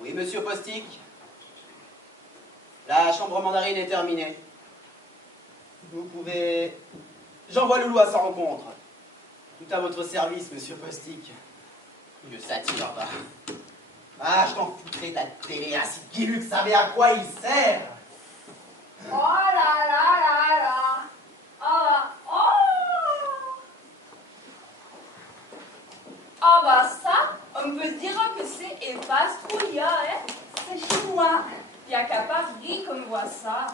Oui, monsieur Postic. La chambre mandarine est terminée. Vous pouvez... J'envoie Loulou à sa rencontre. Tout à votre service, monsieur Postic. Je satire, va. Ah, je t'en foutrais ta télé, ainsi que Guilux savait à quoi il sert. Oh là là là là. Ah bah ça, on peut dire que c'est Epastrouilla, hein. C'est chinois. Il n'y a qu'à Paris qu'on voit ça.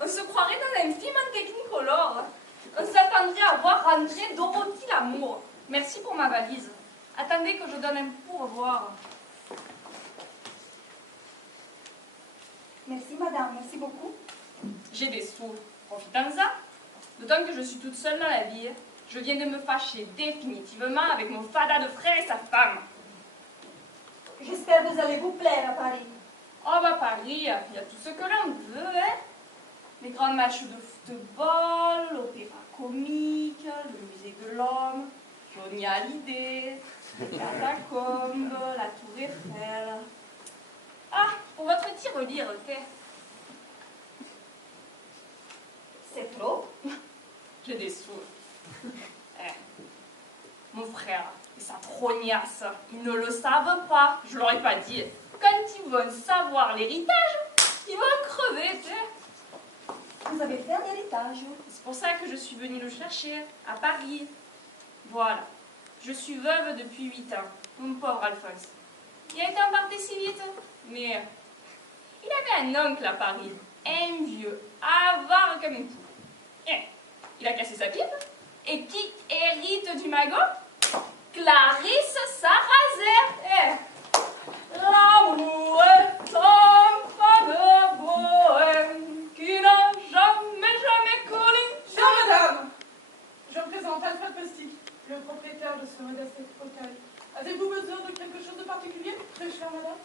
On se croirait dans un film en technicolor. On s'attendrait à voir rentrer Dorothy l'amour. Merci pour ma valise. Attendez que je donne un pourboire. Merci madame, merci beaucoup. J'ai des sous, profitons-en. D'autant que je suis toute seule dans la vie. Je viens de me fâcher définitivement avec mon fada de frère et sa femme. J'espère que vous allez vous plaire à Paris. Oh bah Paris, il y a tout ce que l'on veut, hein. Les grands matchs de football, l'opéra comique, le musée de l'homme, Johnny Hallyday, la catacombe, la tour Eiffel. Ah, pour votre tirelire, thé. C'est trop. J'ai des sous. Mon frère et sa trognasse, ils ne le savent pas, je leur ai pas dit. Quand ils vont savoir l'héritage, ils vont crever, tu sais. Vous avez fait un héritage. C'est pour ça que je suis venue le chercher, à Paris. Voilà. Je suis veuve depuis 8 ans, mon pauvre Alphonse. Il a été embarqué si vite, mais il avait un oncle à Paris, un vieux, avare comme un pou. Il a cassé sa pipe, et qui hérite du magot? Clarisse Sarrazin. L'amour est un fameux bohème qui n'a jamais connu. Chère madame, je me présente Alfred Postic, le propriétaire de ce modeste hôtel. Avez-vous besoin de quelque chose de particulier, très chère madame?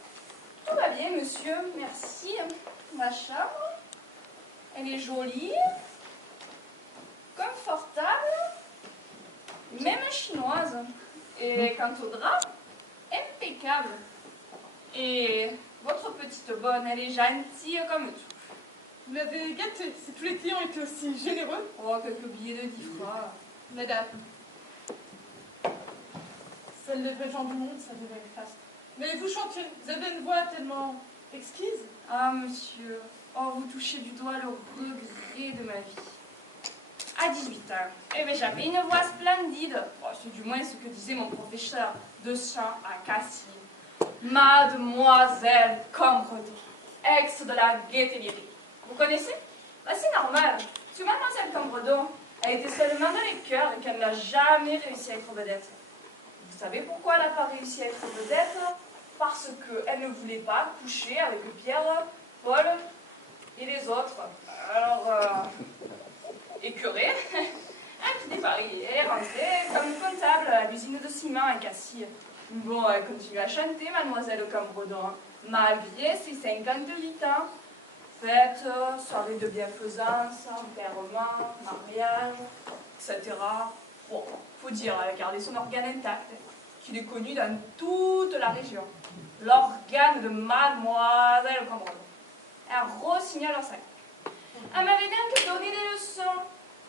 Tout va bien, monsieur, merci. Ma chambre, elle est jolie, confortable, même chinoise. Et quant au drap, impeccable. Et votre petite bonne, elle est gentille comme tout. Vous l'avez gâté, si tous les clients étaient aussi généreux. Oh, quelques billets de 10 francs. Madame, seul les vrais gens du monde, ça devait être faste. Mais vous chantez, vous avez une voix tellement exquise. Ah, monsieur, oh, vous touchez du doigt le regret de ma vie. À 18 ans, eh bien, j'avais une voix splendide. Oh, c'est du moins ce que disait mon professeur de chant à Cassis. Mademoiselle Cambredon, ex de la Gaîté Lyrique. Vous connaissez? Bah, c'est normal. Parce que Mademoiselle Cambredon a été seulement dans les cœurs et qu'elle n'a jamais réussi à être vedette. Vous savez pourquoi elle n'a pas réussi à être vedette? Parce qu'elle ne voulait pas coucher avec Pierre, Paul et les autres. Alors, écœurée, elle quittait Paris et est rentrée comme comptable à l'usine de ciment à Cassis. Bon, elle continue à chanter, Mademoiselle Cambredon, malgré ses 58 ans. Fêtes, soirées de bienfaisance, enterrement, mariage, etc. Bon, faut dire, elle a gardé son organe intact, qu'il est connu dans toute la région. L'organe de Mademoiselle Cambredon. Un rossignol en sac. Elle m'avait donc donné des leçons.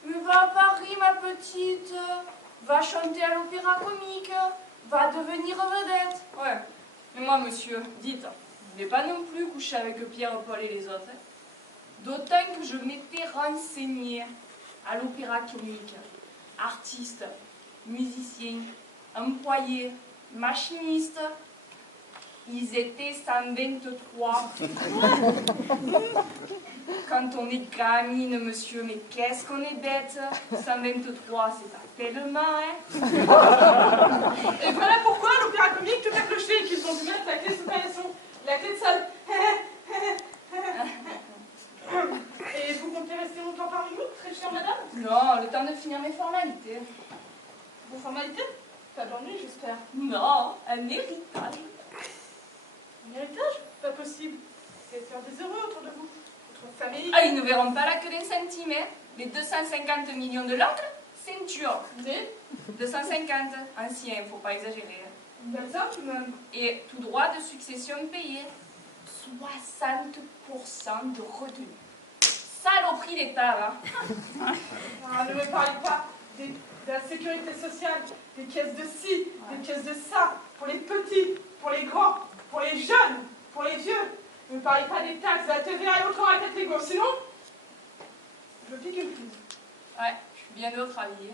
Mais va à Paris, ma petite. Va chanter à l'opéra comique. Va devenir vedette. Ouais. Mais moi, monsieur, dites, je ne vais pas non plus coucher avec Pierre, Paul et les autres. D'autant que je m'étais renseignée à l'opéra comique. Artiste, musicien, employé, machiniste. Ils étaient 123. Quand on est gamine, monsieur, mais qu'est-ce qu'on est bête. 123, c'est pas tellement, hein. Et voilà pourquoi l'opéra comique tout a cloché et qu'ils ont dû mettre la clé sous la clé de salle. Et vous comptez rester longtemps parmi nous, très chère madame? Non, le temps de finir mes formalités. Vos formalités? Pas d'ennui, j'espère. Non, un héritage. Un héritage? Pas possible. C'est faire des heureux autour de vous. Votre famille. Ah, ils ne verront pas la queue d'un centime, hein. Les 250 millions de l'oncle, ceinture. Mais 250, ancien, faut pas exagérer. Une belle somme tout de même. Et tout droit de succession payé. 60% de retenue. Saloperie d'État, hein. Ah, ne me parlez pas de la sécurité sociale, des caisses de ci, des caisses de ça, pour les petits, pour les grands, pour les jeunes, pour les vieux. Ne me parlez pas des taxes, de la TVA et autres en la tête légaux, sinon, je pique une prise. Ouais, je suis bien d'autres avis.